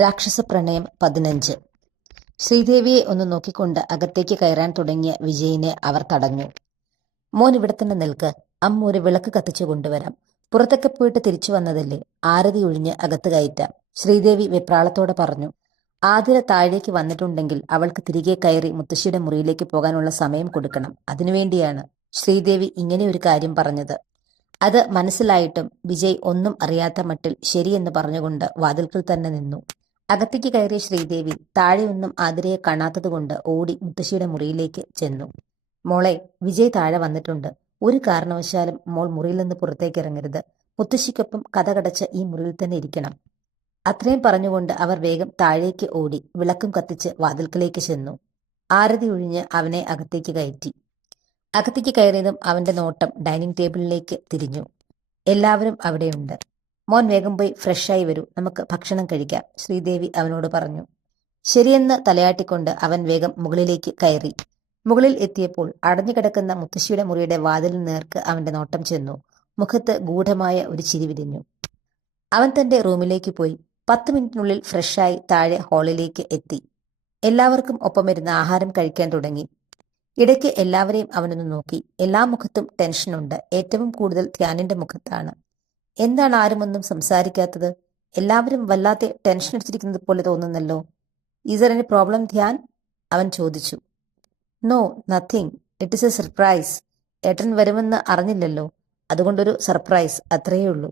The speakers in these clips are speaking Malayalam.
രാക്ഷസപ്രണയം 15. ശ്രീദേവിയെ ഒന്ന് നോക്കിക്കൊണ്ട് അകത്തേക്ക് കയറാൻ തുടങ്ങിയ വിജയിനെ അവർ തടഞ്ഞു. മോൻ ഇവിടെ തന്നെ നിൽക്ക്, അമ്മ ഒരു വിളക്ക് കത്തിച്ചു കൊണ്ടുവരാം. പുറത്തൊക്കെ പോയിട്ട് തിരിച്ചു വന്നതല്ലേ, ആരതി ഒഴിഞ്ഞ് അകത്ത് കയറ്റാം, ശ്രീദേവി വെപ്രാളത്തോടെ പറഞ്ഞു. ആതിര താഴേക്ക് വന്നിട്ടുണ്ടെങ്കിൽ അവൾക്ക് തിരികെ കയറി മുത്തശ്ശിയുടെ മുറിയിലേക്ക് പോകാനുള്ള സമയം കൊടുക്കണം. അതിനുവേണ്ടിയാണ് ശ്രീദേവി ഇങ്ങനെ ഒരു കാര്യം പറഞ്ഞത്. അത് മനസ്സിലായിട്ടും വിജയ് ഒന്നും അറിയാത്ത മട്ടിൽ ശരിയെന്ന് പറഞ്ഞുകൊണ്ട് വാതിൽക്കൽ തന്നെ നിന്നു. അകത്തേക്ക് കയറിയ ശ്രീദേവി താഴെയൊന്നും ആതിരയെ കാണാത്തതുകൊണ്ട് ഓടി മുത്തശ്ശിയുടെ മുറിയിലേക്ക് ചെന്നു. മോളെ, വിജയ് താഴെ വന്നിട്ടുണ്ട്. ഒരു കാരണവശാലും മോൾ മുറിയിൽ നിന്ന് പുറത്തേക്ക് ഇറങ്ങരുത്. മുത്തശ്ശിക്കൊപ്പം കതകടച്ച് ഈ മുറിയിൽ തന്നെ ഇരിക്കണം. അത്രയും പറഞ്ഞുകൊണ്ട് അവർ വേഗം താഴേക്ക് ഓടി വിളക്കും കത്തിച്ച് വാതിൽക്കലേക്ക് ചെന്നു. ആരതി ഒഴിഞ്ഞ് അവനെ അകത്തേക്ക് കയറ്റി. അകത്തേക്ക് കയറിയതും അവന്റെ നോട്ടം ഡൈനിങ് ടേബിളിലേക്ക് തിരിഞ്ഞു. എല്ലാവരും അവിടെയുണ്ട്. മോൻ വേഗം പോയി ഫ്രഷായി വരൂ, നമുക്ക് ഭക്ഷണം കഴിക്കാം, ശ്രീദേവി അവനോട് പറഞ്ഞു. ശരിയെന്ന് തലയാട്ടിക്കൊണ്ട് അവൻ വേഗം മുകളിലേക്ക് കയറി. മുകളിൽ എത്തിയപ്പോൾ അടഞ്ഞുകിടക്കുന്ന മുത്തശ്ശിയുടെ മുറിയുടെ വാതിലിന് നേർക്ക് അവന്റെ നോട്ടം ചെന്നു. മുഖത്ത് ഗൂഢമായ ഒരു ചിരി വിരിഞ്ഞു. അവൻ തന്റെ റൂമിലേക്ക് പോയി 10 മിനിറ്റിനുള്ളിൽ ഫ്രഷായി താഴെ ഹാളിലേക്ക് എത്തി. എല്ലാവർക്കും ഒപ്പമിരുന്ന് ആഹാരം കഴിക്കാൻ തുടങ്ങി. ഇടയ്ക്ക് എല്ലാവരെയും അവനൊന്ന് നോക്കി. എല്ലാ മുഖത്തും ടെൻഷനുണ്ട്. ഏറ്റവും കൂടുതൽ ധ്യാനിന്റെ മുഖത്താണ്. എന്താണ് ആരുമൊന്നും സംസാരിക്കാത്തത്? എല്ലാവരും വല്ലാതെ ടെൻഷൻ അടിച്ചിരിക്കുന്നത് പോലെ തോന്നുന്നല്ലോ. Is there any problem Dhyan? അവൻ ചോദിച്ചു. No, nothing. It is a surprise. ഏട്ടൻ വരുമെന്ന് അറിഞ്ഞില്ലല്ലോ, അതുകൊണ്ടൊരു സർപ്രൈസ്, അത്രയേ ഉള്ളൂ.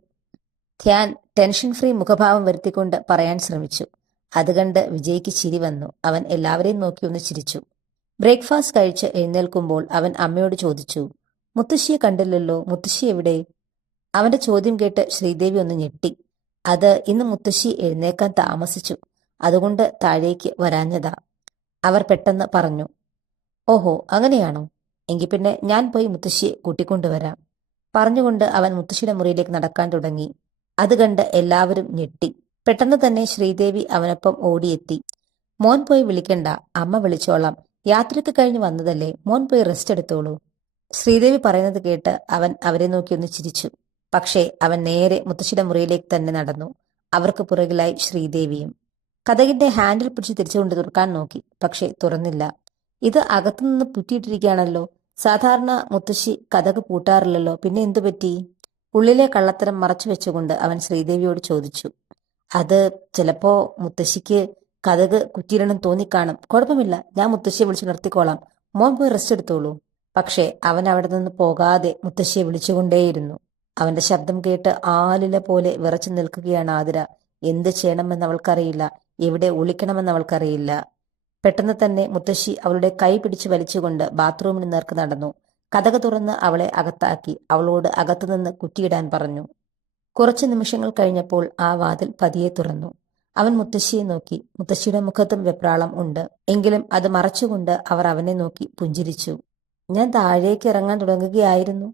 ധ്യാൻ ടെൻഷൻ ഫ്രീ മുഖഭാവം വരുത്തിക്കൊണ്ട് പറയാൻ ശ്രമിച്ചു. അത് കണ്ട് വിജയ്ക്ക് ചിരി വന്നു. അവൻ എല്ലാവരെയും നോക്കി ഒന്ന് ചിരിച്ചു. ബ്രേക്ക്ഫാസ്റ്റ് കഴിച്ച് എഴുന്നേൽക്കുമ്പോൾ അവൻ അമ്മയോട് ചോദിച്ചു, മുത്തശ്ശിയെ കണ്ടില്ലല്ലോ, മുത്തശ്ശി എവിടെ? അവന്റെ ചോദ്യം കേട്ട് ശ്രീദേവി ഒന്ന് ഞെട്ടി. അത് ഇന്ന് മുത്തശ്ശി എഴുന്നേക്കാൻ താമസിച്ചു, അതുകൊണ്ട് താഴേക്ക് വരാഞ്ഞതാ, അവർ പെട്ടെന്ന് പറഞ്ഞു. ഓഹോ, അങ്ങനെയാണോ? എങ്കിൽ പിന്നെ ഞാൻ പോയി മുത്തശ്ശിയെ കൂട്ടിക്കൊണ്ടുവരാം. പറഞ്ഞുകൊണ്ട് അവൻ മുത്തശ്ശിയുടെ മുറിയിലേക്ക് നടക്കാൻ തുടങ്ങി. അത് കണ്ട് എല്ലാവരും ഞെട്ടി. പെട്ടെന്ന് തന്നെ ശ്രീദേവി അവനൊപ്പം ഓടിയെത്തി. മോൻ പോയി വിളിക്കണ്ട, അമ്മ വിളിച്ചോളാം. യാത്രയ്ക്ക് കഴിഞ്ഞ് വന്നതല്ലേ, മോൻ പോയി റെസ്റ്റ് എടുത്തോളൂ. ശ്രീദേവി പറയുന്നത് കേട്ട് അവൻ അവരെ നോക്കി ഒന്ന് ചിരിച്ചു. പക്ഷേ അവൻ നേരെ മുത്തശ്ശിയുടെ മുറിയിലേക്ക് തന്നെ നടന്നു. അവർക്ക് പുറകിലായി ശ്രീദേവിയും. കതകിന്റെ ഹാൻഡിൽ പിടിച്ച് തിരിച്ചുകൊണ്ട് തുറക്കാൻ നോക്കി, പക്ഷേ തുറന്നില്ല. ഇത് അകത്തുനിന്ന് പുറ്റിയിട്ടിരിക്കുകയാണല്ലോ. സാധാരണ മുത്തശ്ശി കതക് പൂട്ടാറില്ലല്ലോ, പിന്നെ എന്തു പറ്റി? ഉള്ളിലെ കള്ളത്തരം മറച്ചു വെച്ചുകൊണ്ട് അവൻ ശ്രീദേവിയോട് ചോദിച്ചു. അത് ചിലപ്പോ മുത്തശ്ശിക്ക് കതക് കുറ്റിയിടണം തോന്നിക്കാണും. കുഴപ്പമില്ല, ഞാൻ മുത്തശ്ശിയെ വിളിച്ചു നിർത്തിക്കോളാം, മോൻ പോയി റെസ്റ്റ് എടുത്തോളൂ. പക്ഷേ അവൻ അവിടെ നിന്ന് പോകാതെ മുത്തശ്ശിയെ വിളിച്ചുകൊണ്ടേയിരുന്നു. അവന്റെ ശബ്ദം കേട്ട് ആലില പോലെ വിറച്ചു നിൽക്കുകയാണ് ആതിര. എന്ത് ചെയ്യണമെന്ന് അവൾക്കറിയില്ല, എവിടെ ഒളിക്കണമെന്ന് അവൾക്കറിയില്ല. പെട്ടെന്ന് തന്നെ മുത്തശ്ശി അവളുടെ കൈ പിടിച്ചു വലിച്ചുകൊണ്ട് ബാത്റൂമിന് നേർക്ക് നടന്നു. കതക് തുറന്ന് അവളെ അകത്താക്കി അവളോട് അകത്തുനിന്ന് കുറ്റിയിടാൻ പറഞ്ഞു. കുറച്ച് നിമിഷങ്ങൾ കഴിഞ്ഞപ്പോൾ ആ വാതിൽ പതിയെ തുറന്നു. അവൻ മുത്തശ്ശിയെ നോക്കി. മുത്തശ്ശിയുടെ മുഖത്തും വെപ്രാളം ഉണ്ട്, എങ്കിലും അത് മറച്ചുകൊണ്ട് അവർ അവനെ നോക്കി പുഞ്ചിരിച്ചു. ഞാൻ താഴേക്ക് ഇറങ്ങാൻ തുടങ്ങുകയായിരുന്നു.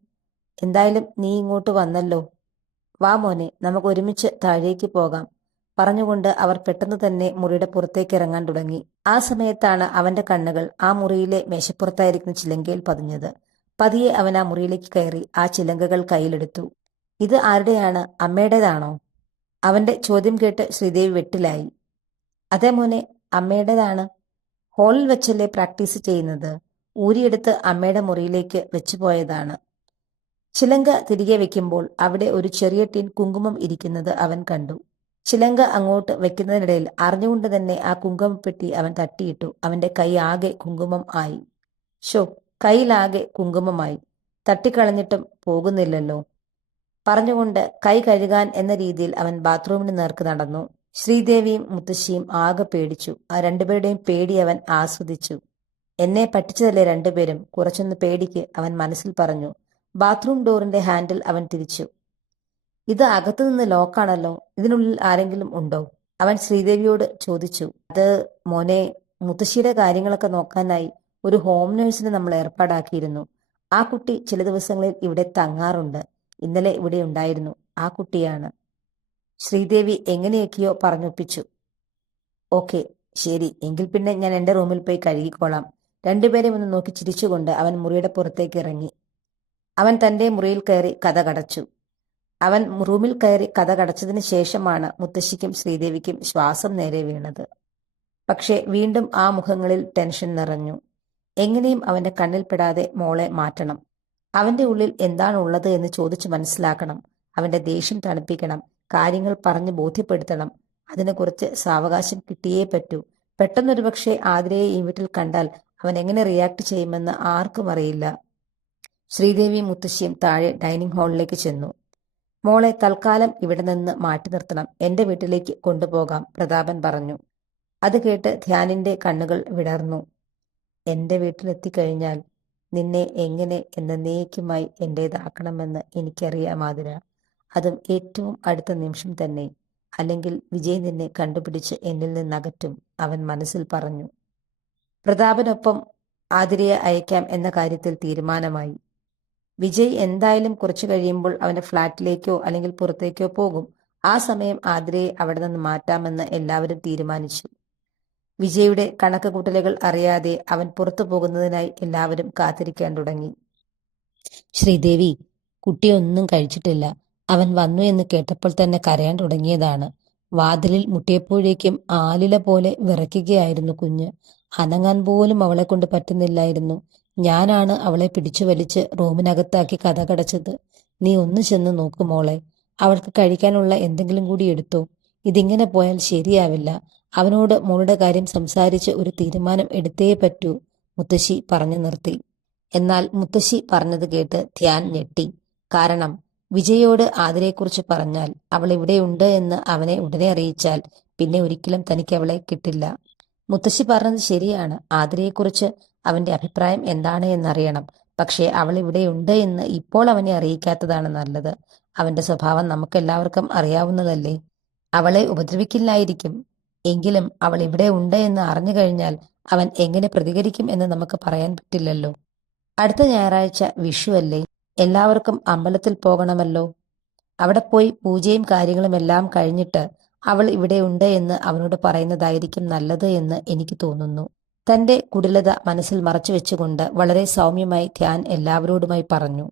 എന്തായാലും നീ ഇങ്ങോട്ട് വന്നല്ലോ. വാ മോനെ, നമുക്ക് ഒരുമിച്ച് താഴേക്ക് പോകാം. പറഞ്ഞുകൊണ്ട് അവർ പെട്ടെന്ന് തന്നെ മുറിയുടെ പുറത്തേക്ക് ഇറങ്ങാൻ തുടങ്ങി. ആ സമയത്താണ് അവന്റെ കണ്ണുകൾ ആ മുറിയിലെ മേശപ്പുറത്തായിരിക്കുന്ന ചിലങ്കയിൽ പതിഞ്ഞത്. പതിയെ അവൻ ആ മുറിയിലേക്ക് കയറി ആ ചിലങ്കകൾ കയ്യിലെടുത്തു. ഇത് ആരുടെയാണ്? അമ്മയുടേതാണോ? അവന്റെ ചോദ്യം കേട്ട് ശ്രീദേവി വെട്ടിലായി. അതേ മോനെ, അമ്മയുടേതാണ്. ഹാളിൽ വെച്ചല്ലേ പ്രാക്ടീസ് ചെയ്യുന്നത്. ഊരിയെടുത്ത് അമ്മയുടെ മുറിയിലേക്ക് വെച്ചുപോയതാണ്. ചിലങ്ക തിരികെ വെക്കുമ്പോൾ അവിടെ ഒരു ചെറിയ ടിൻ കുങ്കുമം ഇരിക്കുന്നത് അവൻ കണ്ടു. ചിലങ്ക അങ്ങോട്ട് വെക്കുന്നതിനിടയിൽ അറിഞ്ഞുകൊണ്ട് തന്നെ ആ കുങ്കുമപ്പെട്ടി അവൻ തട്ടിയിട്ടു. അവന്റെ കൈ ആകെ കുങ്കുമം ആയി. ഷോ, കയ്യിലാകെ കുങ്കുമമായി. തട്ടിക്കളഞ്ഞിട്ടും പോകുന്നില്ലല്ലോ. പറഞ്ഞുകൊണ്ട് കൈ കഴുകാൻ എന്ന രീതിയിൽ അവൻ ബാത്റൂമിന് നേർക്ക് നടന്നു. ശ്രീദേവിയും മുത്തശ്ശിയും ആകെ പേടിച്ചു. ആ രണ്ടുപേരുടെയും പേടി അവൻ ആസ്വദിച്ചു. എന്നെ പറ്റിച്ചതല്ലേ രണ്ടുപേരും, കുറച്ചൊന്ന് പേടിക്ക്, അവൻ മനസ്സിൽ പറഞ്ഞു. ബാത്റൂം ഡോറിന്റെ ഹാൻഡിൽ അവൻ തിരിച്ചു. ഇത് അകത്തുനിന്ന് ലോക്കാണല്ലോ, ഇതിനുള്ളിൽ ആരെങ്കിലും ഉണ്ടോ? അവൻ ശ്രീദേവിയോട് ചോദിച്ചു. അത് മോനെ, മുത്തശ്ശിയുടെ കാര്യങ്ങളൊക്കെ നോക്കാനായി ഒരു ഹോം നേഴ്സിനെ നമ്മൾ ഏർപ്പാടാക്കിയിരുന്നു. ആ കുട്ടി ചില ദിവസങ്ങളിൽ ഇവിടെ തങ്ങാറുണ്ട്. ഇന്നലെ ഇവിടെ ഉണ്ടായിരുന്നു. ആ കുട്ടിയാണ്. ശ്രീദേവി എങ്ങനെയൊക്കെയോ പറഞ്ഞൊപ്പിച്ചു. ഓക്കെ, ശരി, എങ്കിൽ പിന്നെ ഞാൻ എൻ്റെ റൂമിൽ പോയി കഴുകിക്കോളാം. രണ്ടുപേരെയും ഒന്ന് നോക്കി ചിരിച്ചുകൊണ്ട് അവൻ മുറിയുടെ പുറത്തേക്ക് ഇറങ്ങി. അവൻ തൻ്റെ മുറിയിൽ കയറി കതകടച്ചു. അവൻ റൂമിൽ കയറി കഥ കടച്ചതിന് ശേഷമാണ് മുത്തശ്ശിക്കും ശ്രീദേവിക്കും ശ്വാസം നേരെ വീണത്. പക്ഷേ വീണ്ടും ആ മുഖങ്ങളിൽ ടെൻഷൻ നിറഞ്ഞു. എങ്ങനെയും അവന്റെ കണ്ണിൽപ്പെടാതെ മോളെ മാറ്റണം. അവന്റെ ഉള്ളിൽ എന്താണുള്ളത് എന്ന് ചോദിച്ചു മനസ്സിലാക്കണം. അവന്റെ ദേഷ്യം തണുപ്പിക്കണം. കാര്യങ്ങൾ പറഞ്ഞ് ബോധ്യപ്പെടുത്തണം. അതിനെ കുറിച്ച് സാവകാശം കിട്ടിയേ പറ്റൂ. പെട്ടെന്നൊരു പക്ഷേ ആതിരയെ ഈ വീട്ടിൽ കണ്ടാൽ അവൻ എങ്ങനെ റിയാക്ട് ചെയ്യുമെന്ന് ആർക്കും അറിയില്ല. ശ്രീദേവിയും മുത്തശ്ശിയും താഴെ ഡൈനിങ് ഹാളിലേക്ക് ചെന്നു. മോളെ തൽക്കാലം ഇവിടെ നിന്ന് മാറ്റി നിർത്തണം. എന്റെ വീട്ടിലേക്ക് കൊണ്ടുപോകാം, പ്രതാപൻ പറഞ്ഞു. അത് കേട്ട് ധ്യാനിന്റെ കണ്ണുകൾ വിടർന്നു. എന്റെ വീട്ടിലെത്തിക്കഴിഞ്ഞാൽ നിന്നെ എങ്ങനെ എന്നേക്കുമായി എന്റേതാക്കണമെന്ന് എനിക്കറിയാം ആതിര. അതും ഏറ്റവും അടുത്ത നിമിഷം തന്നെ. അല്ലെങ്കിൽ വിജയ് നിന്നെ കണ്ടുപിടിച്ച് എന്നിൽ നിന്നകറ്റും, അവൻ മനസ്സിൽ പറഞ്ഞു. പ്രതാപനൊപ്പം ആതിരയെ അയക്കാം എന്ന കാര്യത്തിൽ തീരുമാനമായി. വിജയ് എന്തായാലും കുറച്ചു കഴിയുമ്പോൾ അവന്റെ ഫ്ളാറ്റിലേക്കോ അല്ലെങ്കിൽ പുറത്തേക്കോ പോകും. ആ സമയം ആതിരയെ അവിടെ നിന്ന് മാറ്റാമെന്ന് എല്ലാവരും തീരുമാനിച്ചു. വിജയുടെ കണക്ക് കൂട്ടലുകൾ അറിയാതെ അവൻ പുറത്തു പോകുന്നതിനായി എല്ലാവരും കാത്തിരിക്കാൻ തുടങ്ങി. ശ്രീദേവി, കുട്ടിയൊന്നും കഴിച്ചിട്ടില്ല. അവൻ വന്നു എന്ന് കേട്ടപ്പോൾ തന്നെ കരയാൻ തുടങ്ങിയതാണ്. വാതിലിൽ മുട്ടിയപ്പോഴേക്കും ആലില പോലെ വിറയ്ക്കുകയായിരുന്നു കുഞ്ഞ്. അനങ്ങാൻ പോലും അവളെ കൊണ്ട് പറ്റുന്നില്ലായിരുന്നു. ഞാനാണ് അവളെ പിടിച്ചു വലിച്ച് റൂമിനകത്താക്കി കഥ കടച്ചത്. നീ ഒന്ന് ചെന്ന് നോക്കു മോളെ. അവൾക്ക് കഴിക്കാനുള്ള എന്തെങ്കിലും കൂടി എടുത്തോ. ഇതിങ്ങനെ പോയാൽ ശരിയാവില്ല. അവനോട് മോളുടെ കാര്യം സംസാരിച്ച് ഒരു തീരുമാനം എടുത്തേ പറ്റൂ, മുത്തശ്ശി പറഞ്ഞു നിർത്തി. എന്നാൽ മുത്തശ്ശി പറഞ്ഞത് കേട്ട് ധ്യാൻ ഞെട്ടി. കാരണം വിജയോട് ആതിരയെക്കുറിച്ച് പറഞ്ഞാൽ അവൾ ഇവിടെയുണ്ട് എന്ന് അവനെ ഉടനെ അറിയിച്ചാൽ പിന്നെ ഒരിക്കലും തനിക്ക് അവളെ കിട്ടില്ല. മുത്തശ്ശി പറഞ്ഞത് ശരിയാണ്. ആതിരയെക്കുറിച്ച് അവന്റെ അഭിപ്രായം എന്താണ് എന്നറിയണം. പക്ഷേ അവൾ ഇവിടെയുണ്ട് എന്ന് ഇപ്പോൾ അവനെ അറിയിക്കാത്തതാണ് നല്ലത്. അവന്റെ സ്വഭാവം നമുക്കെല്ലാവർക്കും അറിയാവുന്നതല്ലേ. അവളെ ഉപദ്രവിക്കില്ലായിരിക്കും. എങ്കിലും അവൾ ഇവിടെ ഉണ്ട് എന്ന് അറിഞ്ഞു കഴിഞ്ഞാൽ അവൻ എങ്ങനെ പ്രതികരിക്കും എന്ന് നമുക്ക് പറയാൻ പറ്റില്ലല്ലോ. അടുത്ത ഞായറാഴ്ച വിഷു അല്ലേ? എല്ലാവർക്കും അമ്പലത്തിൽ പോകണമല്ലോ. അവിടെ പോയി പൂജയും കാര്യങ്ങളും എല്ലാം കഴിഞ്ഞിട്ട് അവൾ ഇവിടെ ഉണ്ട് എന്ന് അവനോട് പറയുന്നതായിരിക്കും നല്ലത് എന്ന് എനിക്ക് തോന്നുന്നു. തന്റെ കുടിലത മനസ്സിൽ മറച്ചു വെച്ചുകൊണ്ട് വളരെ സൗമ്യമായി ധ്യാൻ എല്ലാവരോടുമായി പറഞ്ഞു.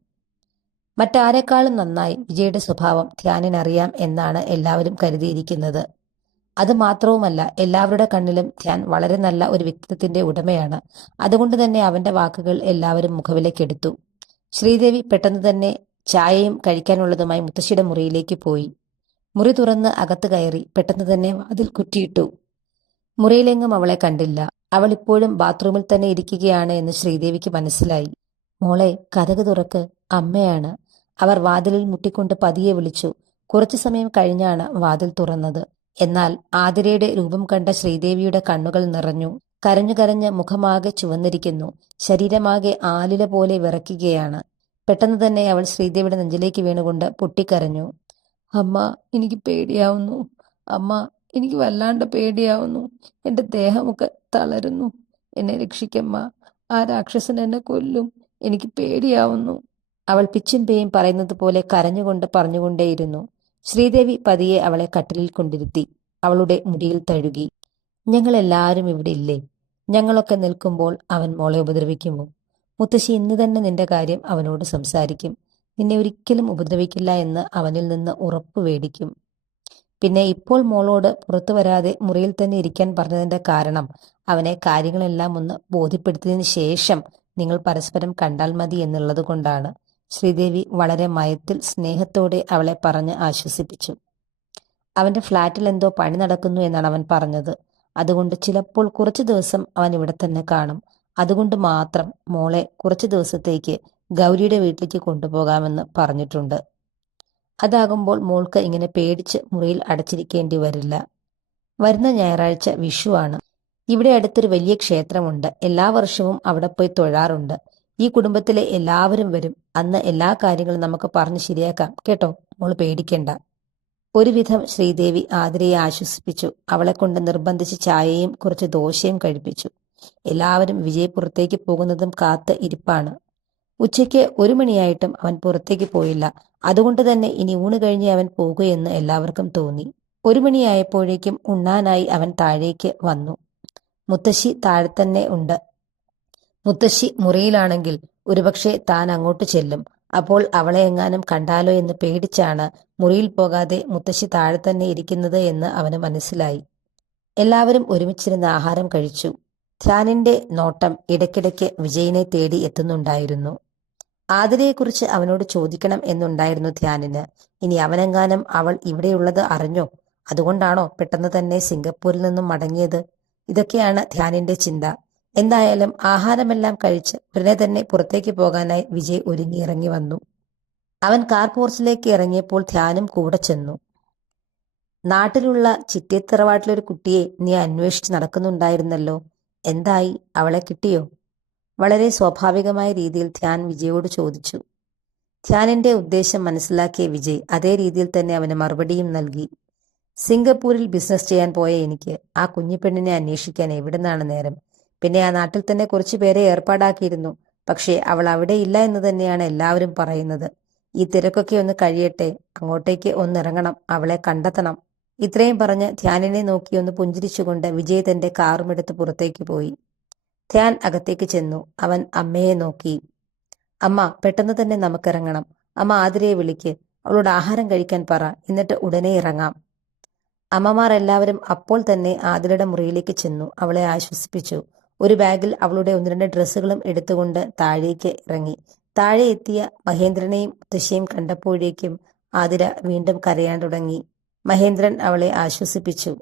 മറ്റാരെക്കാളും നന്നായി വിജയുടെ സ്വഭാവം ധ്യാനിനറിയാം എന്നാണ് എല്ലാവരും കരുതിയിരിക്കുന്നത്. അത് മാത്രവുമല്ല, എല്ലാവരുടെ കണ്ണിലും ധ്യാൻ വളരെ നല്ല ഒരു വ്യക്തിത്വത്തിന്റെ ഉടമയാണ്. അതുകൊണ്ട് തന്നെ അവന്റെ വാക്കുകൾ എല്ലാവരും മുഖവിലേക്കെടുത്തു. ശ്രീദേവി പെട്ടെന്ന് തന്നെ ചായയും കഴിക്കാനുള്ളതുമായി മുത്തശ്ശിയുടെ മുറിയിലേക്ക് പോയി. മുറി തുറന്ന് അകത്ത് കയറി പെട്ടെന്ന് തന്നെ വാതിൽ കുറ്റിയിട്ടു. മുറിയിലെങ്ങും അവളെ കണ്ടില്ല. അവൾ ഇപ്പോഴും ബാത്റൂമിൽ തന്നെ ഇരിക്കുകയാണ് എന്ന് ശ്രീദേവിക്ക് മനസ്സിലായി. മോളെ, കതക് തുറക്ക്, അമ്മയാണ്. അവർ വാതിലിൽ മുട്ടിക്കൊണ്ട് പതിയെ വിളിച്ചു. കുറച്ചു സമയം കഴിഞ്ഞാണ് വാതിൽ തുറന്നത്. എന്നാൽ ആതിരയുടെ രൂപം കണ്ട ശ്രീദേവിയുടെ കണ്ണുകൾ നിറഞ്ഞു. കരഞ്ഞു കരഞ്ഞ് മുഖമാകെ ചുവന്നിരിക്കുന്നു. ശരീരമാകെ ആലില പോലെ വിറയ്ക്കുകയാണ്. പെട്ടെന്ന് തന്നെ അവൾ ശ്രീദേവിയുടെ നെഞ്ചിലേക്ക് വീണുകൊണ്ട് പൊട്ടിക്കരഞ്ഞു. അമ്മ, എനിക്ക് പേടിയാവുന്നു. അമ്മ, എനിക്ക് വല്ലാണ്ട് പേടിയാവുന്നു. എൻ്റെ ദേഹമൊക്കെ തളരുന്നു. എന്നെ രക്ഷിക്കമ്മ. ആ രാക്ഷസൻ എന്നെ കൊല്ലും. എനിക്ക് പേടിയാവുന്നു. അവൾ പിച്ചും പേയും പറയുന്നത് പോലെ കരഞ്ഞുകൊണ്ട് പറഞ്ഞുകൊണ്ടേയിരുന്നു. ശ്രീദേവി പതിയെ അവളെ കട്ടിലിൽ കൊണ്ടിരുത്തി. അവളുടെ മുടിയിൽ തഴുകി. ഞങ്ങളെല്ലാവരും ഇവിടെ ഇല്ലേ? ഞങ്ങളൊക്കെ നിൽക്കുമ്പോൾ അവൻ മോളെ ഉപദ്രവിക്കുമോ? മുത്തശ്ശി ഇന്ന് തന്നെ നിന്റെ കാര്യം അവനോട് സംസാരിക്കും. നിന്നെ ഒരിക്കലും ഉപദ്രവിക്കില്ല എന്ന് അവനിൽ നിന്ന് ഉറപ്പ് മേടിക്കും. പിന്നെ ഇപ്പോൾ മോളോട് പുറത്തു വരാതെ മുറിയിൽ തന്നെ ഇരിക്കാൻ പറഞ്ഞതിന്റെ കാരണം അവനെ കാര്യങ്ങളെല്ലാം ഒന്ന് ബോധ്യപ്പെടുത്തിയതിനു ശേഷം നിങ്ങൾ പരസ്പരം കണ്ടാൽ മതി എന്നുള്ളത് കൊണ്ടാണ്. ശ്രീദേവി വളരെ മയത്തിൽ സ്നേഹത്തോടെ അവളെ പറഞ്ഞ് ആശ്വസിപ്പിച്ചു. അവന്റെ ഫ്ളാറ്റിൽ എന്തോ പണി നടക്കുന്നു എന്നാണ് അവൻ പറഞ്ഞത്. അതുകൊണ്ട് ചിലപ്പോൾ കുറച്ചു ദിവസം അവൻ ഇവിടെ തന്നെ കാണും. അതുകൊണ്ട് മാത്രം മോളെ കുറച്ചു ദിവസത്തേക്ക് ഗൗരിയുടെ വീട്ടിലേക്ക് കൊണ്ടുപോകാമെന്ന് പറഞ്ഞിട്ടുണ്ട്. അതാകുമ്പോൾ മോൾക്ക് ഇങ്ങനെ പേടിച്ച് മുറിയിൽ അടച്ചിരിക്കേണ്ടി വരില്ല. വരുന്ന ഞായറാഴ്ച വിഷുവാണ്. ഇവിടെ അടുത്തൊരു വലിയ ക്ഷേത്രമുണ്ട്. എല്ലാ വർഷവും അവിടെ പോയി തൊഴാറുണ്ട്. ഈ കുടുംബത്തിലെ എല്ലാവരും വരും. അന്ന് എല്ലാ കാര്യങ്ങളും നമുക്ക് പറഞ്ഞ് ശരിയാക്കാം കേട്ടോ. മോള് പേടിക്കണ്ട. ഒരുവിധം ശ്രീദേവി ആതിരയെ ആശ്വസിപ്പിച്ചു. അവളെ കൊണ്ട് നിർബന്ധിച്ച് ചായയും കുറച്ച് ദോശയും കഴിപ്പിച്ചു. എല്ലാവരും വിജയ് പുറത്തേക്ക് പോകുന്നതും കാത്ത് ഇരിപ്പാണ്. ഉച്ചയ്ക്ക് 1 മണിയായിട്ടും അവൻ പുറത്തേക്ക് പോയില്ല. അതുകൊണ്ട് തന്നെ ഇനി ഊണ് കഴിഞ്ഞേ അവൻ പോകുമെന്ന് എല്ലാവർക്കും തോന്നി. 1 മണിയായപ്പോഴേക്കും ഉണ്ണാനായി അവൻ താഴേക്ക് വന്നു. മുത്തശ്ശി താഴെ തന്നെ ഉണ്ട്. മുത്തശ്ശി മുറിയിലാണെങ്കിൽ ഒരുപക്ഷെ താൻ അങ്ങോട്ട് ചെല്ലും. അപ്പോൾ അവളെ എങ്ങാനും കണ്ടാലോ എന്ന് പേടിച്ചാണ് മുറിയിൽ പോകാതെ മുത്തശ്ശി താഴെ തന്നെ ഇരിക്കുന്നത് എന്ന് അവന് മനസ്സിലായി. എല്ലാവരും ഒരുമിച്ചിരുന്ന് ആഹാരം കഴിച്ചു. ധ്യാനിന്റെ നോട്ടം ഇടയ്ക്കിടയ്ക്ക് വിജയിനെ തേടി എത്തുന്നുണ്ടായിരുന്നു. ആതിരയെക്കുറിച്ച് അവനോട് ചോദിക്കണം എന്നുണ്ടായിരുന്നു ധ്യാനിന്. ഇനി അവനെങ്ങാനും അവൾ ഇവിടെയുള്ളത് അറിഞ്ഞോ? അതുകൊണ്ടാണോ പെട്ടെന്ന് തന്നെ സിംഗപ്പൂരിൽ നിന്നും മടങ്ങിയത്? ഇതൊക്കെയാണ് ധ്യാനിന്റെ ചിന്ത. എന്തായാലും ആഹാരമെല്ലാം കഴിച്ച് ഉടനെ തന്നെ പുറത്തേക്ക് പോകാനായി വിജയ് ഒരുങ്ങിയിറങ്ങി വന്നു. അവൻ കാർ പോർച്ചിലേക്ക് ഇറങ്ങിയപ്പോൾ ധ്യാനും കൂടെ ചെന്നു. നാട്ടിലുള്ള ചിറ്റേത്തറവാട്ടിലൊരു കുട്ടിയെ നീ അന്വേഷിച്ച് നടക്കുന്നുണ്ടായിരുന്നല്ലോ, എന്തായി? അവളെ കിട്ടിയോ? വളരെ സ്വാഭാവികമായ രീതിയിൽ ധ്യാൻ വിജയോട് ചോദിച്ചു. ധ്യാനിന്റെ ഉദ്ദേശം മനസ്സിലാക്കിയ വിജയ് അതേ രീതിയിൽ തന്നെ അവന് മറുപടിയും നൽകി. സിംഗപ്പൂരിൽ ബിസിനസ് ചെയ്യാൻ പോയ എനിക്ക് ആ കുഞ്ഞിപ്പെണ്ണിനെ അന്വേഷിക്കാൻ എവിടുന്നാണ് നേരം? പിന്നെ ആ നാട്ടിൽ തന്നെ കുറച്ചു പേരെ ഏർപ്പാടാക്കിയിരുന്നു. പക്ഷേ അവൾ അവിടെ ഇല്ല എന്ന് തന്നെയാണ് എല്ലാവരും പറയുന്നത്. ഈ തിരക്കൊക്കെ ഒന്ന് കഴിയട്ടെ, അങ്ങോട്ടേക്ക് ഒന്നിറങ്ങണം, അവളെ കണ്ടെത്തണം. ഇത്രയും പറഞ്ഞ് ധ്യാനിനെ നോക്കി ഒന്ന് പുഞ്ചിരിച്ചുകൊണ്ട് വിജയ് തന്റെ കാറുമെടുത്ത് പുറത്തേക്ക് പോയി. ധ്യാൻ അകത്തേക്ക് ചെന്നു. അവൻ അമ്മയെ നോക്കി. അമ്മ, പെട്ടെന്ന് തന്നെ നമുക്കിറങ്ങണം. അമ്മ ആതിരയെ വിളിക്ക്, അവളോട് ആഹാരം കഴിക്കാൻ പറ, എന്നിട്ട് ഉടനെ ഇറങ്ങാം. അമ്മമാർ എല്ലാവരും അപ്പോൾ തന്നെ ആതിരയുടെ മുറിയിലേക്ക് ചെന്നു അവളെ ആശ്വസിപ്പിച്ചു. ഒരു ബാഗിൽ അവളുടെ 1-2 ഡ്രസ്സുകളും എടുത്തുകൊണ്ട് താഴേക്ക് ഇറങ്ങി. താഴെ എത്തിയ മഹേന്ദ്രനെയും മുത്തശ്ശിയെയും കണ്ടപ്പോഴേക്കും ആതിര വീണ്ടും കരയാൻ തുടങ്ങി. മഹേന്ദ്രൻ അവളെ ആശ്വസിപ്പിച്ചു.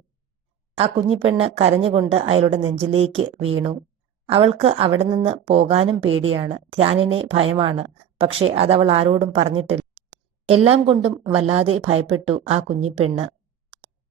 ആ കുഞ്ഞിപ്പെണ്ണ് കരഞ്ഞുകൊണ്ട് അയാളുടെ നെഞ്ചിലേക്ക് വീണു. അവൾക്ക് അവിടെ നിന്ന് പോകാനും പേടിയാണ്. ധ്യാനിനെ ഭയമാണ്. പക്ഷെ അതവൾ ആരോടും പറഞ്ഞിട്ടില്ല. എല്ലാം കൊണ്ടും വല്ലാതെ ഭയപ്പെട്ടു ആ കുഞ്ഞിപ്പെണ്ണ്.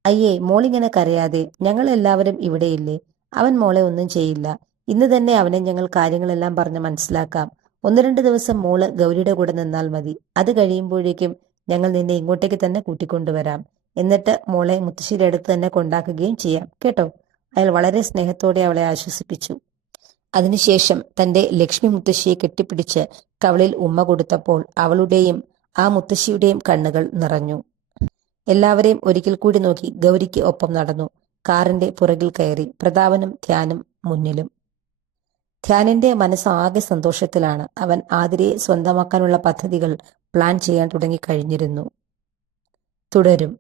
അയ്യേ, മോളിങ്ങനെ കരയാതെ, ഞങ്ങൾ എല്ലാവരും ഇവിടെയില്ലേ? അവൻ മോളെ ഒന്നും ചെയ്യില്ല. ഇന്ന് തന്നെ അവനെ ഞങ്ങൾ കാര്യങ്ങളെല്ലാം പറഞ്ഞ് മനസ്സിലാക്കാം. 1-2 ദിവസം മോള് ഗൗരിയുടെ കൂടെ നിന്നാൽ മതി. അത് കഴിയുമ്പോഴേക്കും ഞങ്ങൾ നിന്നെ ഇങ്ങോട്ടേക്ക് തന്നെ കൂട്ടിക്കൊണ്ടുവരാം. എന്നിട്ട് മോളെ മുത്തശ്ശിയുടെ അടുത്ത് തന്നെ കൊണ്ടാക്കുകയും ചെയ്യാം, കേട്ടോ? അയാൾ വളരെ സ്നേഹത്തോടെ അവളെ ആശ്വസിപ്പിച്ചു. അതിനുശേഷം തന്റെ ലക്ഷ്മി മുത്തശ്ശിയെ കെട്ടിപ്പിടിച്ച് കവളിൽ ഉമ്മ കൊടുത്തപ്പോൾ അവളുടെയും ആ മുത്തശ്ശിയുടെയും കണ്ണുകൾ നിറഞ്ഞു. എല്ലാവരെയും ഒരിക്കൽ കൂടി നോക്കി ഗൗരിക്ക് ഒപ്പം നടന്നു. കാറിന്റെ പുറകിൽ കയറി. പ്രതാപനും ധ്യാനും മുന്നിലും. ധ്യാനിന്റെ മനസ്സാകെ സന്തോഷത്തിലാണ്. അവൻ ആതിരയെ സ്വന്തമാക്കാനുള്ള പദ്ധതികൾ പ്ലാൻ ചെയ്യാൻ തുടങ്ങിക്കഴിഞ്ഞിരുന്നു. തുടരും.